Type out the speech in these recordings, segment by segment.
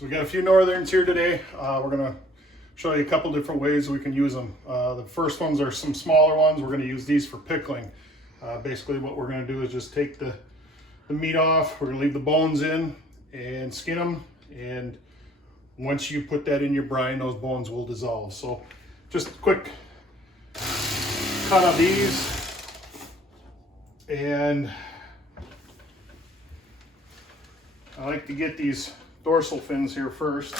So we got a few Northerns here today. We're gonna show you a couple different ways we can use them. The first ones are some smaller ones. We're gonna use these for pickling. Basically what we're gonna do is just take the meat off. We're gonna leave the bones in and skin them. And once you put that in your brine, those bones will dissolve. So just a quick cut of these. And I like to get these dorsal fins here first.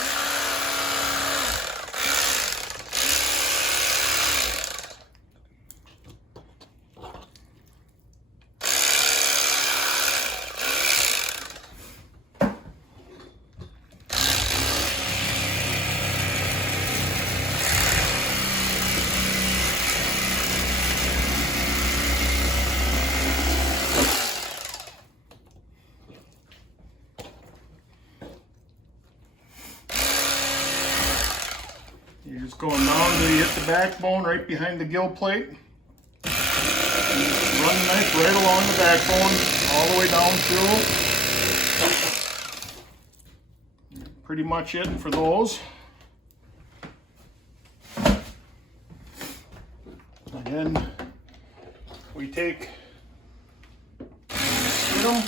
You're just going down till you hit the backbone right behind the gill plate. Run the knife right along the backbone, all the way down through. Pretty much it for those. Again, we take, skin them.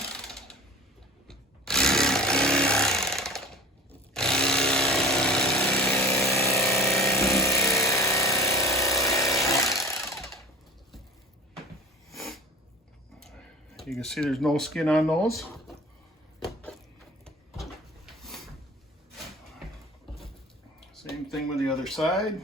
You can see there's no skin on those. Same thing with the other side.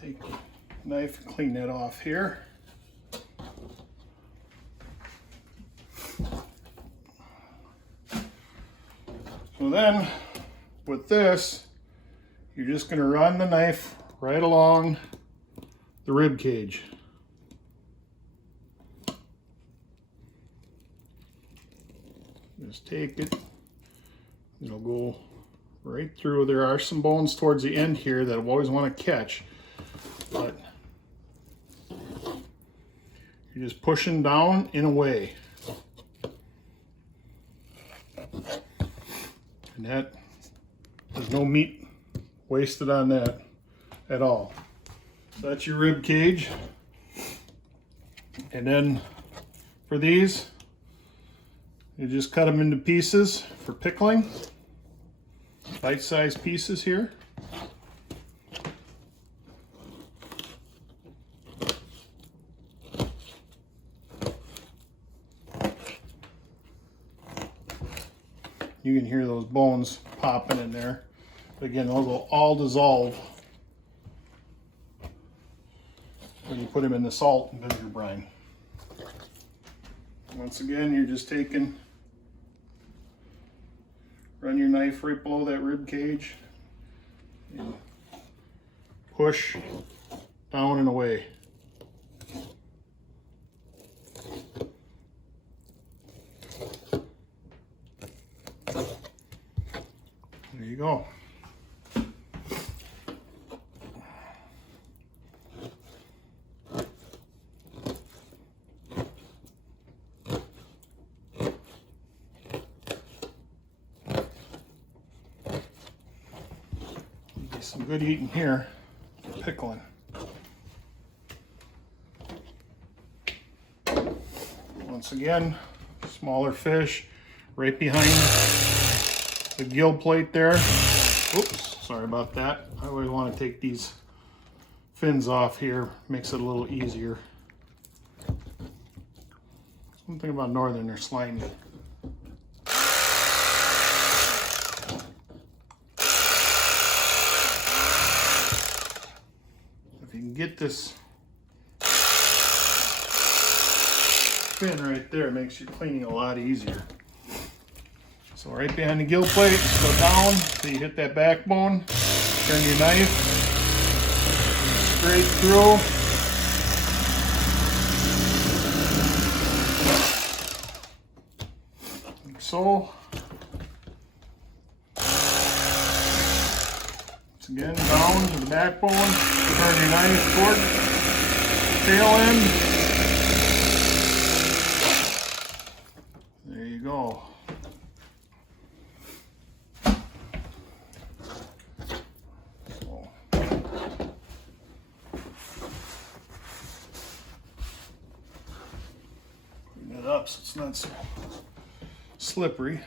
Take the knife and clean that off here. So then with this, you're just going to run the knife right along the rib cage. Just take it. It'll go right through. There are some bones towards the end here that I always want to catch. But you're just pushing down and away. And that, there's no meat wasted on that at all. So that's your rib cage. And then for these, you just cut them into pieces for pickling. Bite-sized pieces here. You can hear those bones popping in there. But again, those will all dissolve when you put them in the salt and vinegar brine. Once again, you're just taking, run your knife right below that rib cage and push down and away. There you go. Get some good eating here, pickling. Once again, smaller fish right behind the gill plate there. Oops, sorry about that. I always want to take these fins off here, makes it a little easier. Something about Northern, they're slimy. If you can get this fin right there, it makes your cleaning a lot easier. So right behind the gill plate, go down till you hit that backbone, turn your knife straight through. so. Once again, down to the backbone. Turn your knife toward the tail end. There you go. Up so it's not so slippery,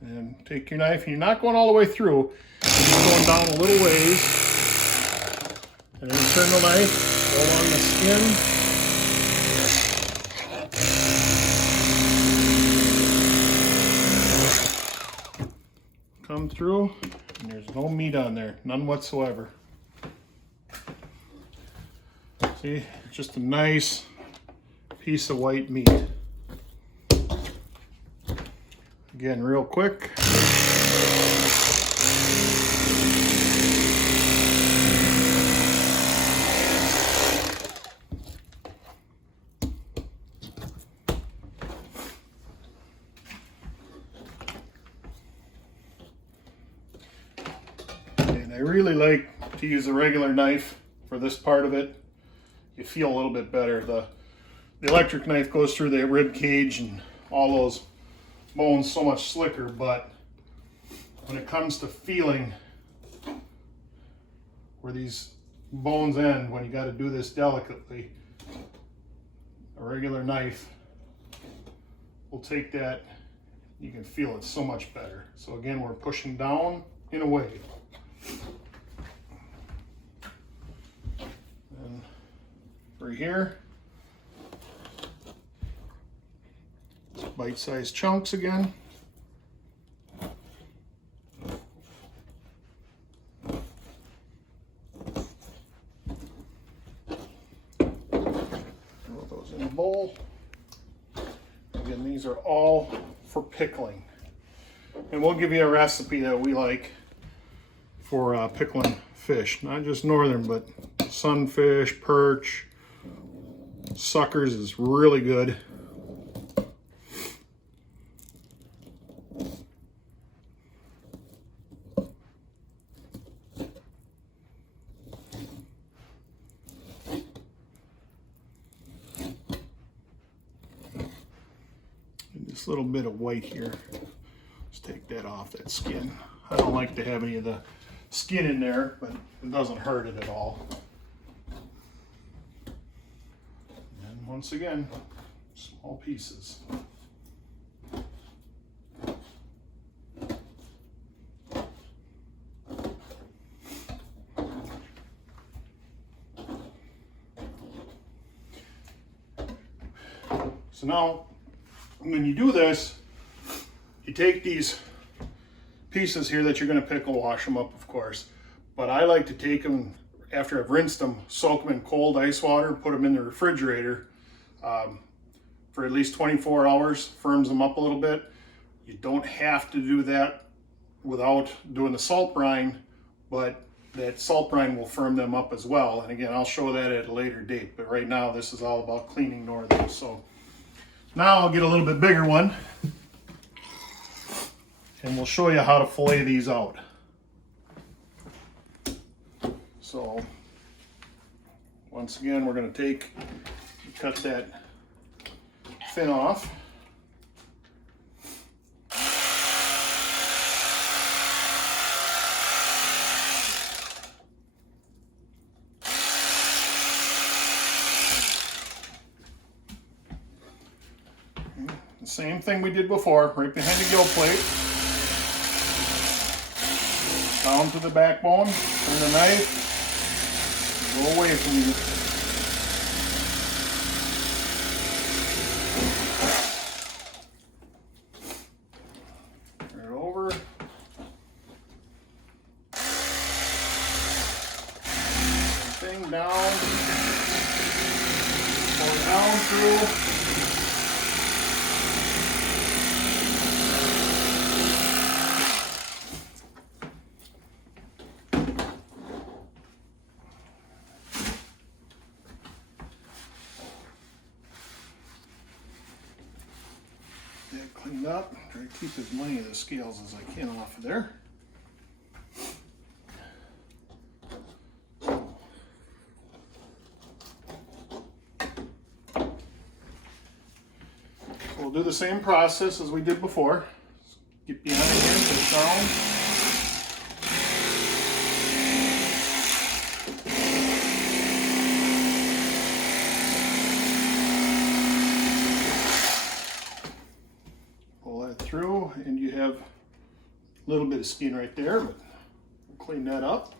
and take your knife, and you're not going all the way through, you're just going down a little ways, and then turn the knife, go along the skin, come through, and there's no meat on there, none whatsoever. See, just a nice piece of white meat. Again, real quick. And I really like to use a regular knife for this part of it. You feel a little bit better. The electric knife goes through the rib cage and all those bones so much slicker, but when it comes to feeling where these bones end, when you got to do this delicately, a regular knife will take that. You can feel it so much better. So again, we're pushing down in a wave. And right here, bite-sized chunks again. Throw those in a bowl. Again, these are all for pickling. And we'll give you a recipe that we like for pickling fish. Not just northern, but sunfish, perch, suckers is really good. This little bit of white here, let's take that off that skin. I don't like to have any of the skin in there, but it doesn't hurt it at all. And once again, small pieces. So now, when you do this, you take these pieces here that you're going to pickle, wash them up, of course. But I like to take them after I've rinsed them, soak them in cold ice water, put them in the refrigerator for at least 24 hours, firms them up a little bit. You don't have to do that without doing the salt brine, but that salt brine will firm them up as well. And again, I'll show that at a later date. But right now, this is all about cleaning northern. So now I'll get a little bit bigger one, and we'll show you how to fillet these out. So once again, we're going to cut that fin off. The same thing we did before, right behind the gill plate. Down to the backbone, turn the knife, go away from you. Turn it over. Thing down. Pull it down through. Cleaned up, Try to keep as many of the scales as I can off of there. We'll do the same process as we did before. Get behind here, push down. Pull that through, and you have a little bit of skin right there, but we'll clean that up.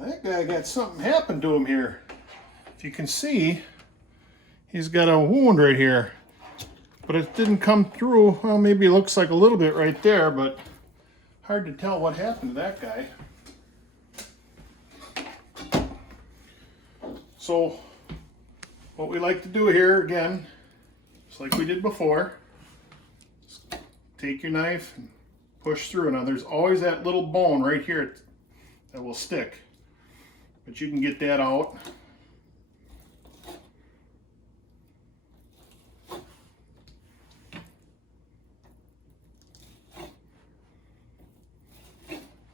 That guy got something happen to him here. If you can see, he's got a wound right here, but it didn't come through. Well, maybe it looks like a little bit right there, but hard to tell what happened to that guy. So what we like to do here, again, just like we did before, take your knife and push through. Now there's always that little bone right here that will stick, but you can get that out.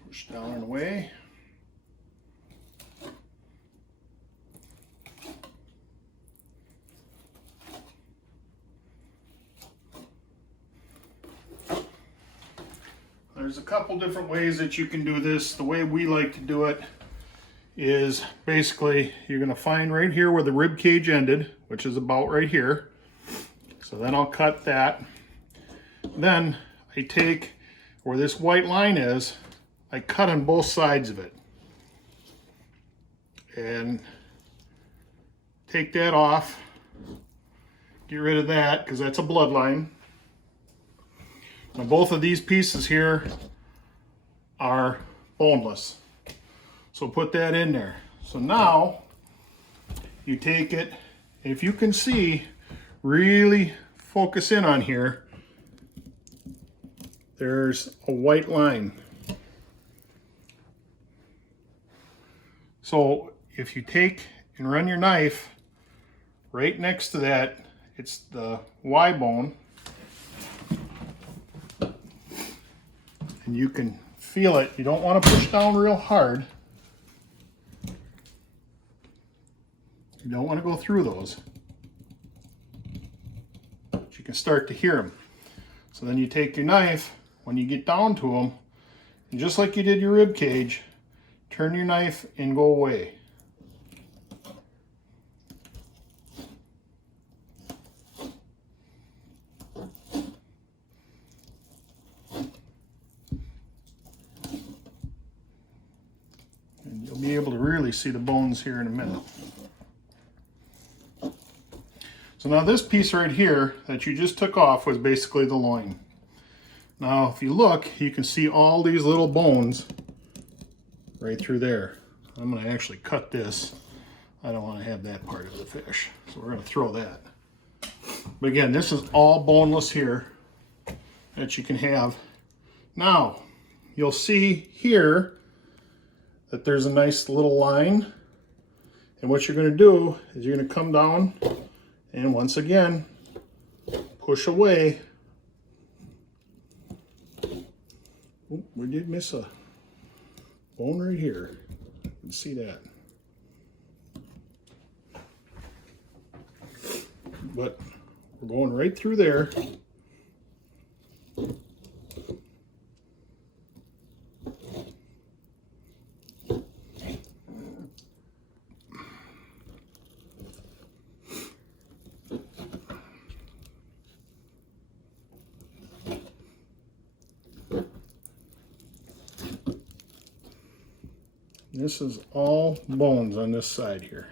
Push down and away. There's a couple different ways that you can do this. The way we like to do it is basically you're going to find right here where the rib cage ended, which is about right here. So then I'll cut that. Then I take where this white line is, I cut on both sides of it. And take that off. Get rid of that because that's a bloodline. Now both of these pieces here are boneless. So put that in there. So now you take it, if you can see, really focus in on here. There's a white line. So if you take and run your knife right next to that, it's the Y bone. And you can feel it. You don't want to push down real hard. You don't want to go through those. But you can start to hear them. So then you take your knife, when you get down to them, and just like you did your rib cage, turn your knife and go away. And you'll be able to really see the bones here in a minute. So now this piece right here that you just took off was basically the loin. Now if you look, you can see all these little bones right through there. I'm going to actually cut this. I don't want to have that part of the fish, so we're going to throw that. But again, this is all boneless here that you can have. Now you'll see here that there's a nice little line, and what you're going to do is you're going to come down and once again push away. Oop, we did miss a bone right here. You can see that. But we're going right through there. This is all bones on this side here.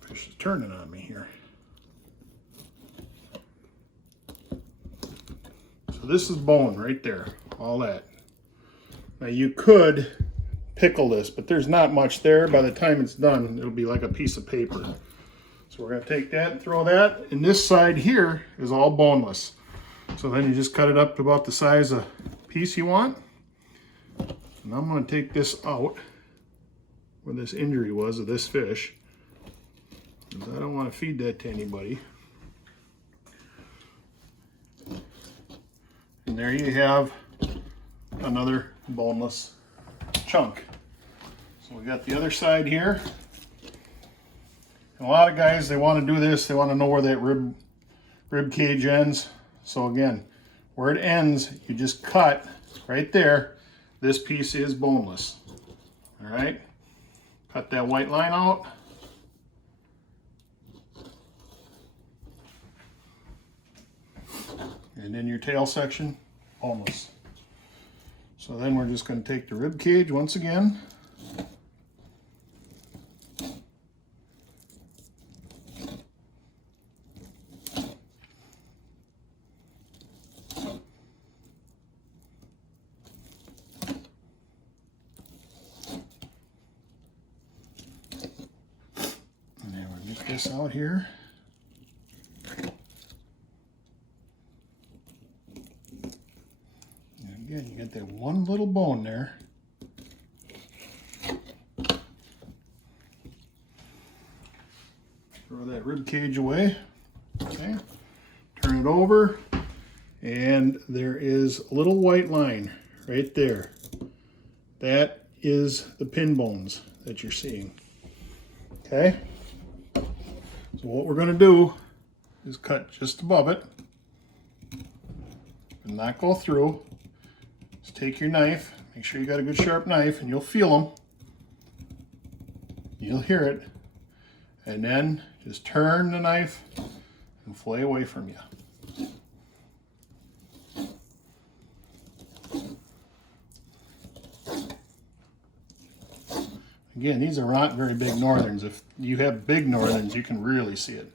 Fish is turning on me here. So this is bone right there, all that. Now you could pickle this, but there's not much there. By the time it's done, it'll be like a piece of paper. So we're going to take that and throw that. And this side here is all boneless. So then you just cut it up to about the size of piece you want. And I'm going to take this out where this injury was of this fish, because I don't want to feed that to anybody. And there you have another boneless chunk. So we got the other side here. And a lot of guys, they want to do this, they want to know where that rib cage ends. So again, where it ends, you just cut right there. This piece is boneless. All right, cut that white line out. And then your tail section, boneless. So then we're just going to take the rib cage once again. And then we'll get this out here. Again, you got that one little bone there. Throw that rib cage away. Okay. Turn it over, and there is a little white line right there. That is the pin bones that you're seeing. Okay. So what we're going to do is cut just above it and not go through. Just take your knife, make sure you got a good sharp knife, and you'll feel them. You'll hear it. And then just turn the knife and flay away from you. Again, these are not very big northerns. If you have big northerns, you can really see it.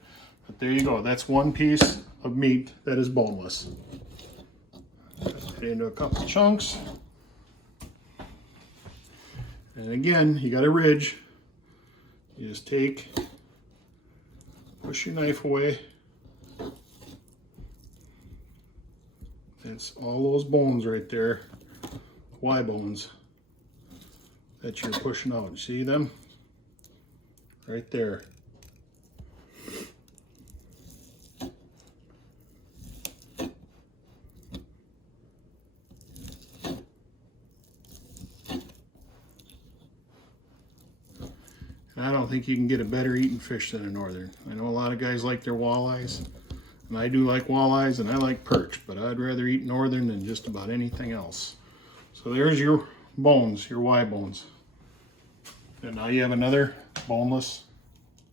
But there you go. That's one piece of meat that is boneless. Cut it into a couple chunks. And again, you got a ridge. You just take, push your knife away. That's all those bones right there, Y bones, that you're pushing out. See them? Right there. And I don't think you can get a better eating fish than a northern. I know a lot of guys like their walleyes, and I do like walleyes, and I like perch, but I'd rather eat northern than just about anything else. So there's your bones, your Y bones. And now you have another boneless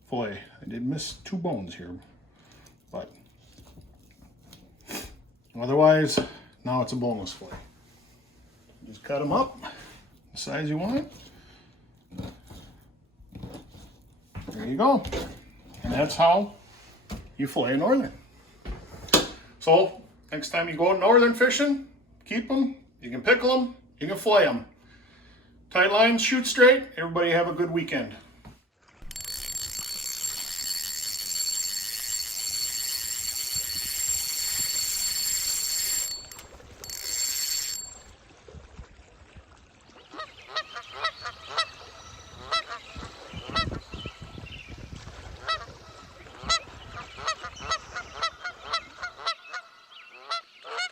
fillet. I did miss 2 bones here, but otherwise, now it's a boneless fillet. Just cut them up the size you want. There you go. And that's how you fillet a northern. So next time you go northern fishing, keep them. You can pickle them. You can fillet them. Tight lines, shoot straight. Everybody have a good weekend.